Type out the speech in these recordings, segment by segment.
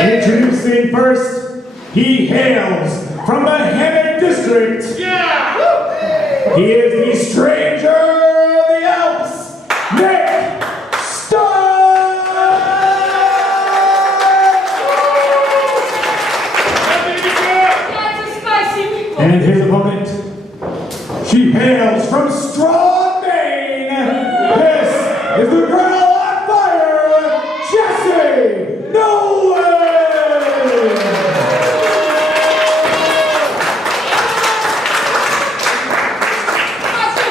Introducing first, he hails from the Hammock District. Yeah! He is the stranger of the Alps, NICK STAPP! And his opponent, she hails from Strong, Maine. This is the girl on fire, Jessie Nolan!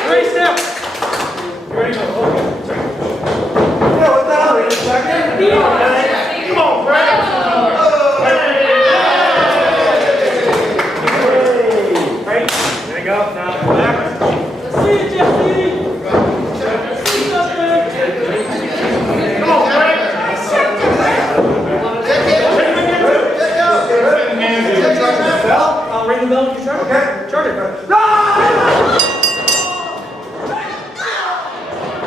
Great step! You ready to go? Yeah, what the hell? Are you second? Come on, Brad! There you go. Now back. Let's see it, Jessie! See something! Come on, Brad! I'll ring the bell if you turn. Okay, turn it.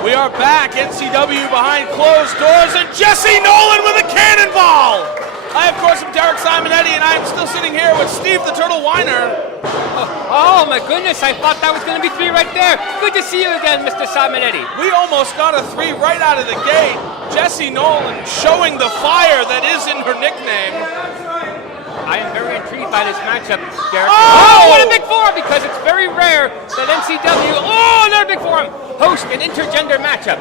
We are back, NCW behind closed doors, and Jessie Nolan with a cannonball! I, of course, am Derek Simonetti, and I am still sitting here with Steve the Turtle Weiner. Oh my goodness, I thought that was going to be 3 right there. Good to see you again, Mr. Simonetti. We almost got a 3 right out of the gate. Jessie Nolan showing the fire that is in her nickname. I am very intrigued by this matchup, Derek. Oh! What a big forum, because it's very rare that NCW, another big forum, host an intergender matchup.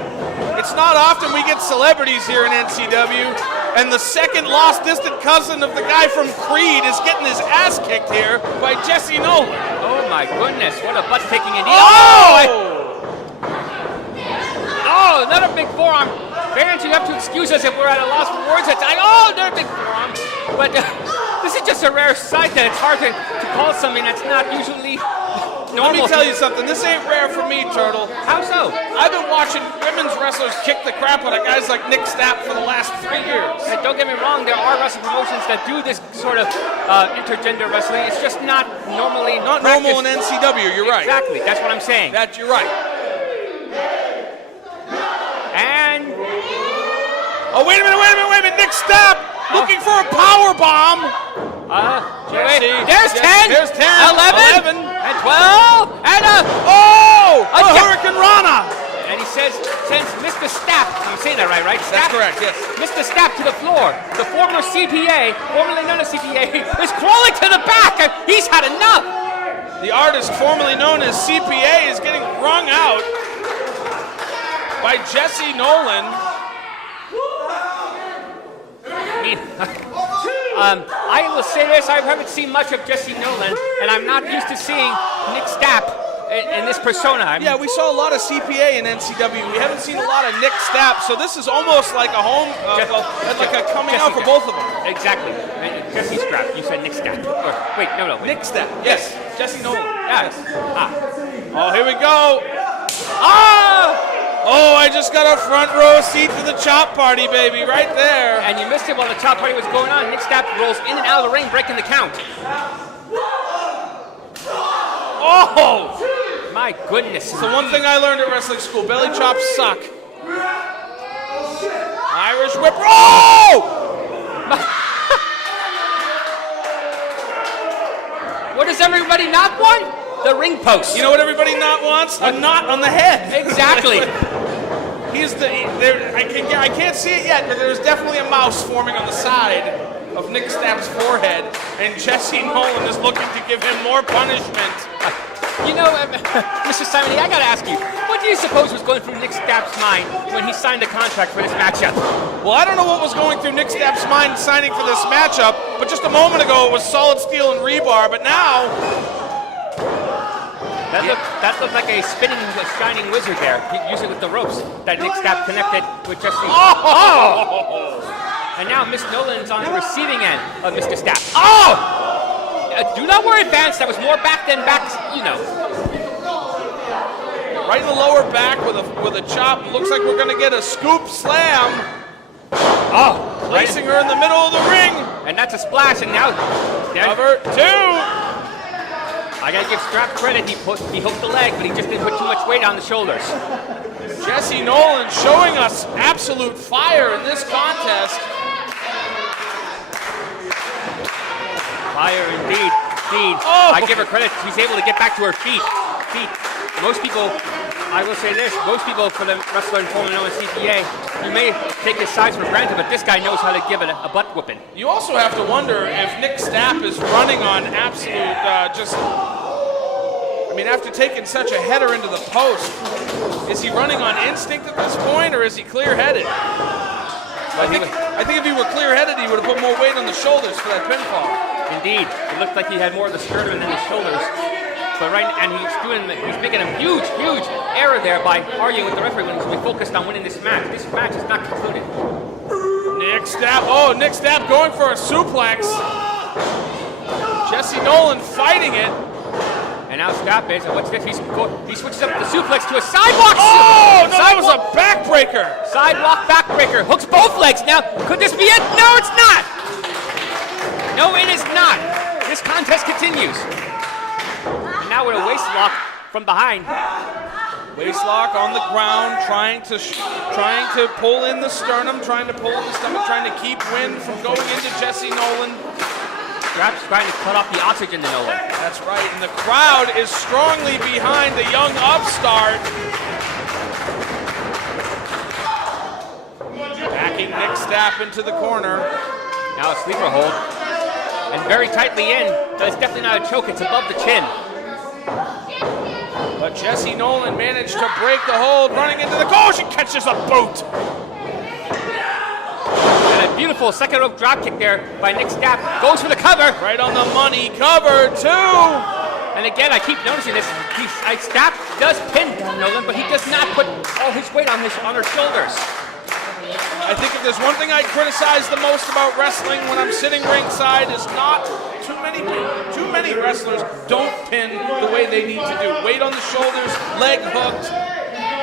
It's not often we get celebrities here in NCW, and the second lost distant cousin of the guy from Creed is getting his ass kicked here by Jessie Nolan. Oh my goodness, what a butt-kicking indeed. Oh, another big forearm. Fans, you have to excuse us if we're at a loss for words. Another big forearm. But this is just a rare sight that it's hard to call something that's not usually normal. Let me tell you something, this ain't rare for me, Turtle. How so? I've been watching women's wrestlers kick the crap out of guys like NICK STAPP for the last 3 years. Don't get me wrong, there are wrestling promotions that do this sort of intergender wrestling. It's just not normally Not normal in NCW, you're right. Exactly, that's what I'm saying. You're right. And oh, wait a minute, NICK STAPP looking for a power bomb. wait, there's 10, There's 10, 11, and 12, and a Hurricane Rana. And he sends Mr. Stapp, I'm saying that right? That's Stapp? correct, yes. Mr. Stapp to the floor. The former CPA, formerly known as CPA, is crawling to the back. He's had enough. The artist formerly known as CPA is getting wrung out by Jessie Nolan. I will say this, I haven't seen much of Jessie Nolan, and I'm not used to seeing NICK STAPP in this persona. Yeah, we saw a lot of CPA in NCW. We haven't seen a lot of NICK STAPP, so this is almost like a like a coming out for both of them. Exactly. Jessie Strap. You said NICK STAPP. Wait, no. Wait. NICK STAPP. Yes. Jessie Nolan. Yes. Oh, here we go. Oh, I just got a front row seat to the chop party, baby, right there. And you missed it while the chop party was going on. NICK STAPP rolls in and out of the ring, breaking the count. Oh! My goodness. It's the one thing I learned at wrestling school. Belly chops suck. Irish whip. Oh! What does everybody not want? The ring post. You know what everybody not wants? A knot on the head. Exactly. I can't see it yet, but there's definitely a mouse forming on the side of NICK STAPP's forehead, and Jessie Nolan is looking to give him more punishment. You know, Mr. Simon, I gotta ask you, what do you suppose was going through NICK STAPP's mind when he signed the contract for this matchup? Well, I don't know what was going through NICK STAPP's mind signing for this matchup, but just a moment ago it was solid steel and rebar, but now... That looked like a spinning, shining wizard there, usually with the ropes that NICK STAPP connected with Jessie. Oh! And now Miss Nolan's on the receiving end of Mr. STAPP. Oh! Do not worry, fans. That was more back than back, you know. Right in the lower back with a chop. Looks like we're going to get a scoop slam. Oh! Placing her in the middle of the ring. And that's a splash, and now... Cover 2. I gotta give Strap credit. He hooked the leg, but he just didn't put too much weight on the shoulders. Jessie Nolan showing us absolute fire in this contest. Fire indeed. Oh. I give her credit. She's able to get back to her feet. Most people, I will say this, most people for the wrestler formerly known as CPA, you may take his size for granted, but this guy knows how to give it a butt whooping. You also have to wonder if Nick Stapp is running on absolute I mean, after taking such a header into the post, is he running on instinct at this point, or is he clear-headed? I think if he were clear-headed, he would have put more weight on the shoulders for that pinfall. Indeed, it looked like he had more of the sternum than the shoulders. But he's making a huge error there by arguing with the referee when he's really focused on winning this match. This match is not concluded. Nick Stapp going for a suplex. Jessie Nolan fighting it. And now Stapp is, and what's this? He switches up the suplex to a sidewalk. Oh, no, that was a backbreaker. Sidewalk backbreaker. Hooks both legs. Now, could this be it? No, it's not. No, it is not. This contest continues. Now with a waist lock from behind. Waist lock on the ground, trying to pull in the sternum, trying to pull in the stomach, trying to keep wind from going into Jessie Nolan. Perhaps trying to cut off the oxygen to Nolan. That's right, and the crowd is strongly behind the young upstart. Backing Nick Stapp into the corner. Now a sleeper hold. And very tightly in, but it's definitely not a choke, it's above the chin. But Jessie Nolan managed to break the hold, running into the goal. She catches a boot. And a beautiful second rope drop kick there by Nick Stapp. Goes for the cover. Right on the money, cover two. And again, I keep noticing this. Stapp does pin Nolan, but he does not put all his weight on her shoulders. I think if there's one thing I criticize the most about wrestling when I'm sitting ringside is not too many wrestlers don't pin the way they need to do. Weight on the shoulders, leg hooked.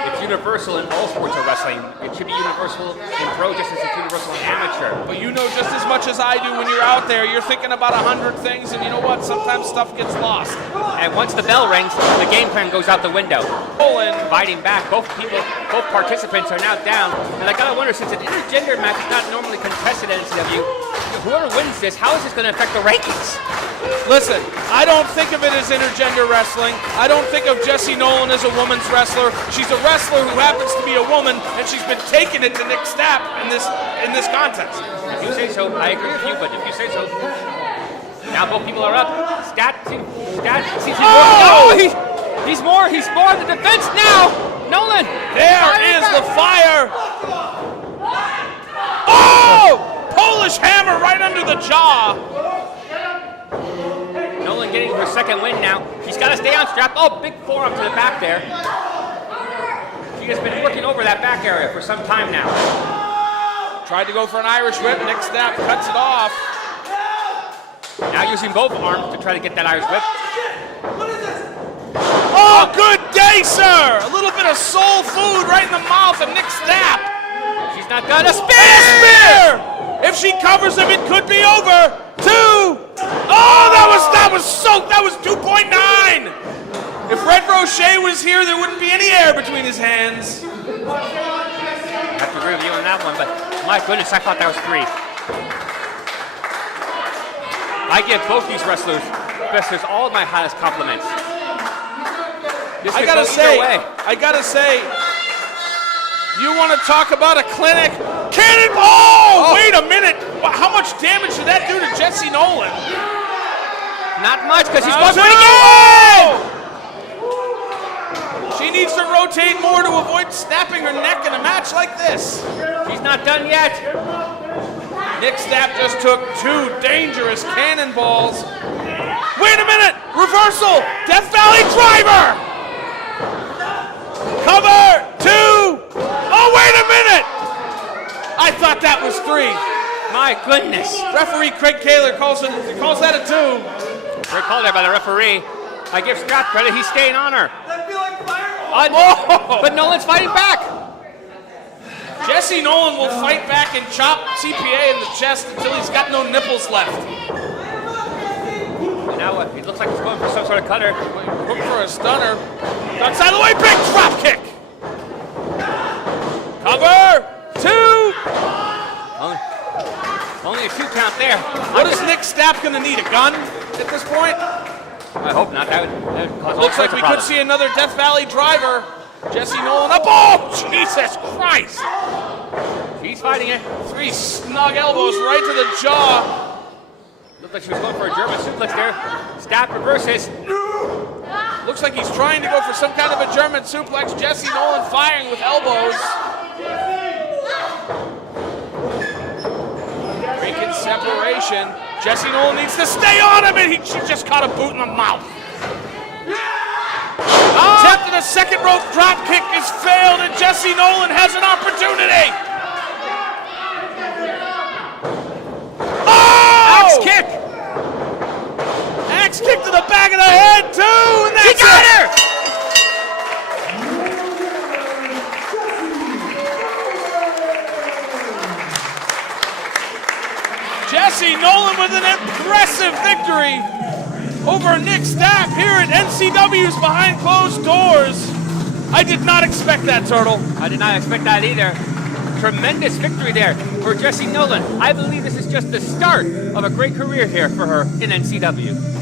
It's universal in all sports of wrestling. It should be universal in pro just as it's universal in amateur. But you know just as much as I do when you're out there, you're thinking about 100 things, and you know what? Sometimes stuff gets lost. And once the bell rings, the game plan goes out the window. Nolan fighting back. Both participants are now down. And I gotta wonder, since an intergender match is not normally contested at NCW, whoever wins this, how is this going to affect the rankings? Listen, I don't think of it as intergender wrestling. I don't think of Jessie Nolan as a woman's wrestler. She's a wrestler who happens to be a woman, and she's been taking it to Nick Stapp in this contest. If you say so, I agree with you, but if you say so. Now both people are up. Stat seems he's more on the defense now. Nolan. There is the fire. Oh! Polish hammer right under the jaw. Nolan getting her second win now. She's got to stay on strap. Oh, big forearm to the back there. She has been working over that back area for some time now. Tried to go for an Irish whip. Nick Stapp cuts it off. Now using both arms to try to get that Irish whip. Oh, good day, sir! A little bit of soul food right in the mouth of Nick Stapp. She's not done. A spear! And a spear! If she covers him, it could be over. 2. Oh, that was 2.9. If Red Rocher was here, there wouldn't be any air between his hands. I have to agree with you on that one, but my goodness, I thought that was 3. I give both these wrestlers all of my highest compliments. I gotta say, you want to talk about a clinic? Cannonball! Oh, wait a minute. How much damage did that do to Jessie Nolan? Not much, because she's going for it again! She needs to rotate more to avoid snapping her neck in a match like this. She's not done yet. Nick Stapp just took 2 dangerous cannonballs. Wait a minute! Reversal! Death Valley driver! Cover! 2! Oh, wait a minute! I thought that was 3. My goodness. Referee Craig Kaler calls that a 2. Great call there by the referee. I give Scott credit, he's staying on her. That'd be like fire. But Nolan's fighting back. Jessie Nolan will fight back and chop CPA in the chest until he's got no nipples left. And now what? It looks like he's going for some sort of cutter. Look for a stunner. Outside the way, big drop kick. Cover! 2! Only a 2 count there. What is Nick Stapp going to need? A gun at this point? I hope not. That would cause all Looks like sorts of we could problems. see another Death Valley driver. Jessie Nolan up. Oh, Jesus Christ! She's fighting it. 3 snug elbows right to the jaw. Looked like she was going for a German suplex there. Stapp reverses. Looks like he's trying to go for some kind of a German suplex. Jessie Nolan firing with elbows. Breaking separation. Jessie Nolan needs to stay on him, and she just caught a boot in the mouth. Attempted a second rope drop kick is failed, and Jessie Nolan has an opportunity. Oh! Axe kick. Axe kick to the back of the head, too, and that's She got it. her. Jessie Nolan with an impressive victory over Nick Stapp here at NCW's Behind Closed Doors. I did not expect that, Turtle. I did not expect that either. Tremendous victory there for Jessie Nolan. I believe this is just the start of a great career here for her in NCW.